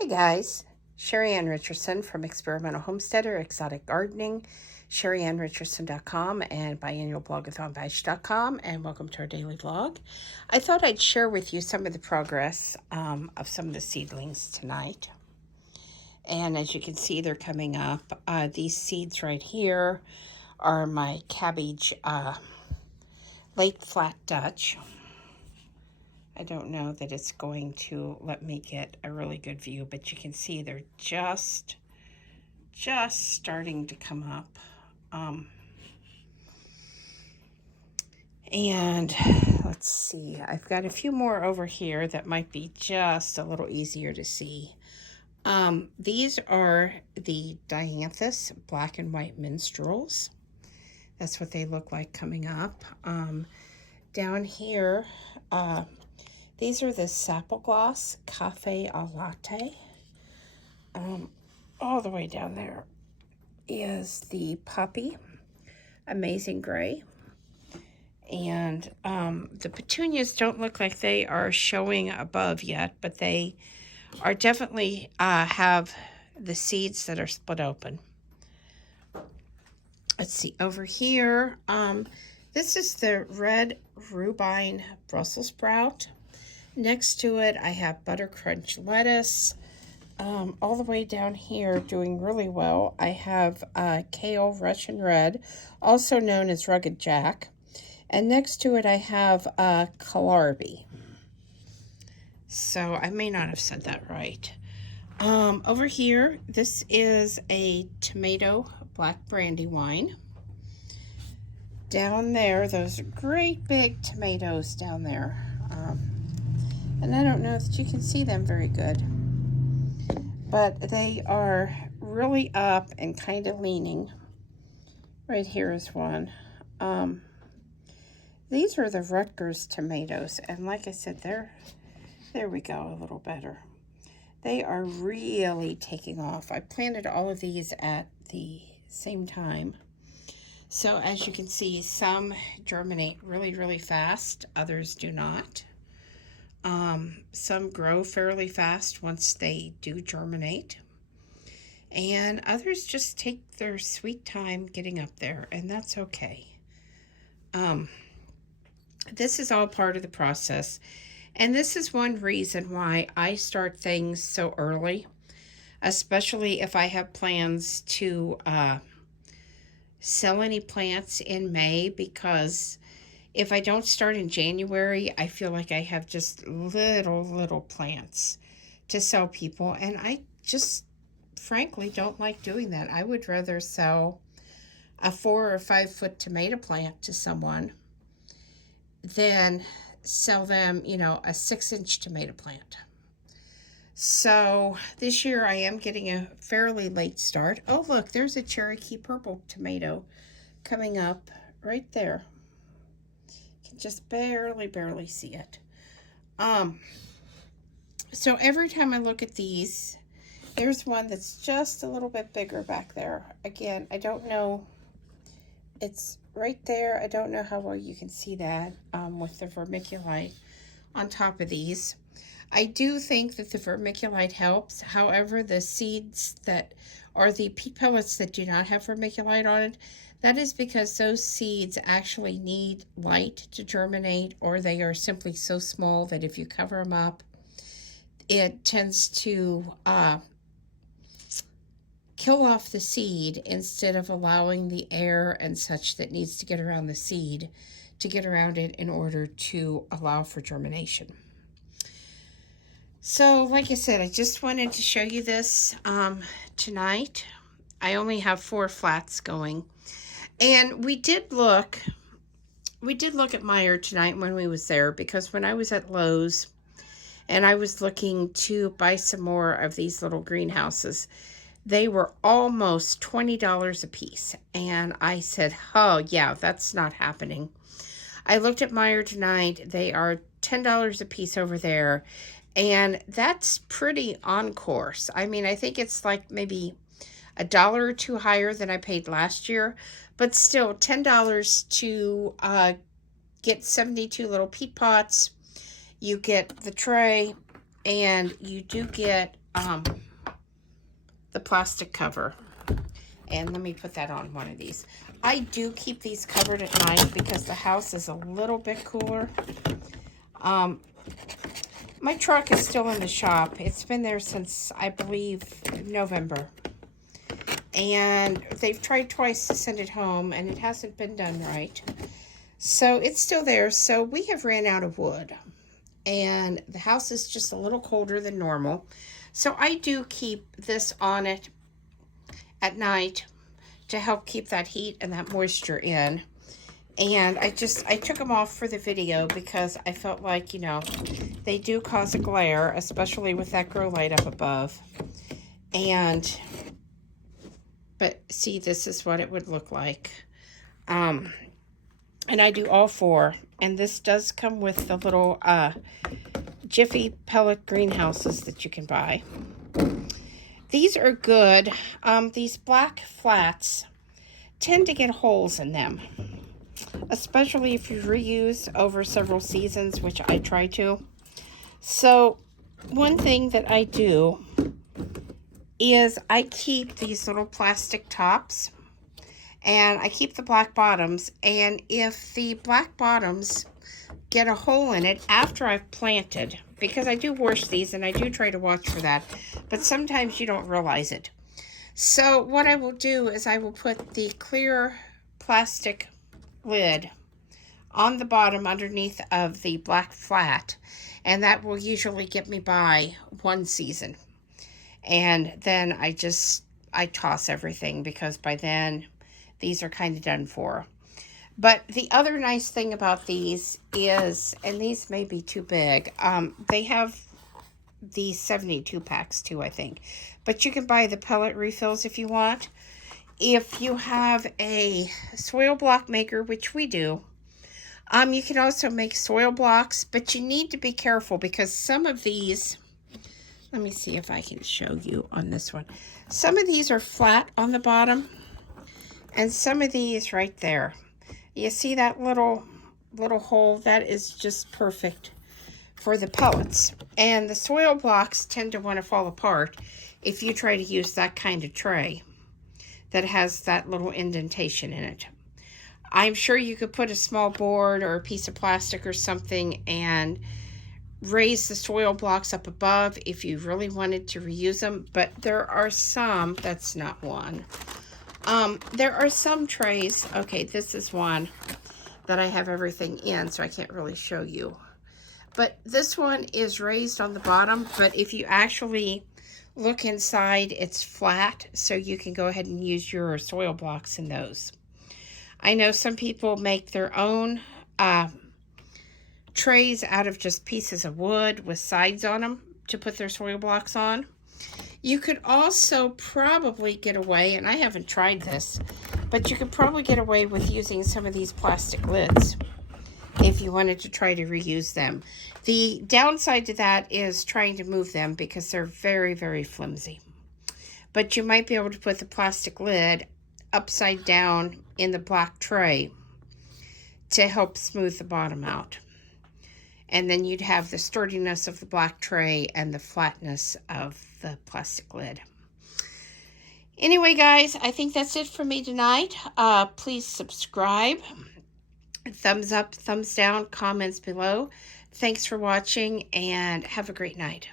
Hey guys, Sheri Richardson from Experimental Homesteader, Exotic Gardening, SheriRicherson.com, and biannualblogathonbadge.com, and welcome to our daily vlog. I thought I'd share with you some of the progress of some of the seedlings tonight. And as you can see, they're coming up. These seeds right here are my cabbage late flat Dutch. I don't know that it's going to let me get a really good view, but you can see they're just starting to come up. And let's see, I've got a few more over here that might be just a little easier to see. These are the Dianthus black and white minstrels. That's what they look like coming up. Down here, these are the Sapelgloss Cafe a Latte. All the way down there is the Poppy Amazing Gray. And the petunias don't look like they are showing above yet, but they are definitely have the seeds that are split open. Let's see, over here, this is the red rhubarb Brussels sprout. Next to it, I have butter crunch lettuce. All the way down here, doing really well, I have kale Russian red, also known as rugged jack. And next to it, I have kohlrabi. So I may not have said that right. Over here, this is a tomato black brandywine. Down there, those great big tomatoes down there. And I don't know if you can see them very good, but they are really up and kind of leaning. Right here is one. These are the Rutgers tomatoes, and like I said, there we go, a little better. They are really taking off. I planted all of these at the same time. So as you can see, some germinate really, really fast, others do not. Some grow fairly fast once they do germinate, and others just take their sweet time getting up there, and that's okay. This is all part of the process, and this is one reason why I start things so early, especially if I have plans to sell any plants in May, because if I don't start in January, I feel like I have just little plants to sell people, and I just frankly don't like doing that. I would rather sell a 4 or 5 foot tomato plant to someone than sell them, a 6-inch tomato plant. So this year I am getting a fairly late start. Oh, look, there's a Cherokee purple tomato coming up right there. Just barely see it. So every time I look at these, there's one that's just a little bit bigger back there. Again, I don't know. It's right there. I don't know how well you can see that with the vermiculite on top of these. I do think that the vermiculite helps. However, the seeds that, or the peat pellets that do not have vermiculite on it, that is because those seeds actually need light to germinate, or they are simply so small that if you cover them up, it tends to kill off the seed instead of allowing the air and such that needs to get around the seed to get around it in order to allow for germination. So, like I said, I just wanted to show you this tonight. I only have 4 flats going. And we did look at Meijer tonight when we was there, because when I was at Lowe's and I was looking to buy some more of these little greenhouses, they were almost $20 a piece. And I said, oh yeah, that's not happening. I looked at Meijer tonight. They are $10 a piece over there. And that's pretty on course. I mean, I think it's like maybe $1 or $2 higher than I paid last year, but still $10 to get 72 little peat pots. You get the tray, and you do get the plastic cover. And let me put that on one of these. I do keep these covered at night because the house is a little bit cooler. My truck is still in the shop. It's been there since, I believe, November. And they've tried twice to send it home, and it hasn't been done right. So it's still there. So we have ran out of wood. And the house is just a little colder than normal. So I do keep this on it at night to help keep that heat and that moisture in. And I took them off for the video because I felt like, you know, they do cause a glare, especially with that grow light up above. But see, this is what it would look like. And I do all four. And this does come with the little Jiffy pellet greenhouses that you can buy. These are good. These black flats tend to get holes in them, especially if you reuse over several seasons, which I try to. So one thing that I do is I keep these little plastic tops, and I keep the black bottoms, and if the black bottoms get a hole in it after I've planted, because I do wash these and I do try to watch for that, but sometimes you don't realize it. So what I will do is I will put the clear plastic lid on the bottom underneath of the black flat, and that will usually get me by one season. And then I toss everything because by then these are kind of done for. But the other nice thing about these is, and these may be too big, they have the 72 packs too, I think. But you can buy the pellet refills if you want. If you have a soil block maker, which we do, you can also make soil blocks, but you need to be careful because some of these, let me see if I can show you on this one. Some of these are flat on the bottom, and some of these right there. You see that little hole? That is just perfect for the pellets. And the soil blocks tend to want to fall apart if you try to use that kind of tray that has that little indentation in it. I'm sure you could put a small board or a piece of plastic or something and raise the soil blocks up above if you really wanted to reuse them, but there are some, that's not one. There are some trays, okay, this is one that I have everything in, so I can't really show you. But this one is raised on the bottom, but if you actually look inside, it's flat, so you can go ahead and use your soil blocks in those. I know some people make their own trays out of just pieces of wood with sides on them to put their soil blocks on. You could also probably get away, and I haven't tried this, but you could probably get away with using some of these plastic lids if you wanted to try to reuse them. The downside to that is trying to move them because they're very, very flimsy. But you might be able to put the plastic lid upside down in the black tray to help smooth the bottom out. And then you'd have the sturdiness of the black tray and the flatness of the plastic lid. Anyway, guys, I think that's it for me tonight. Please subscribe. Thumbs up, thumbs down, comments below. Thanks for watching, and have a great night.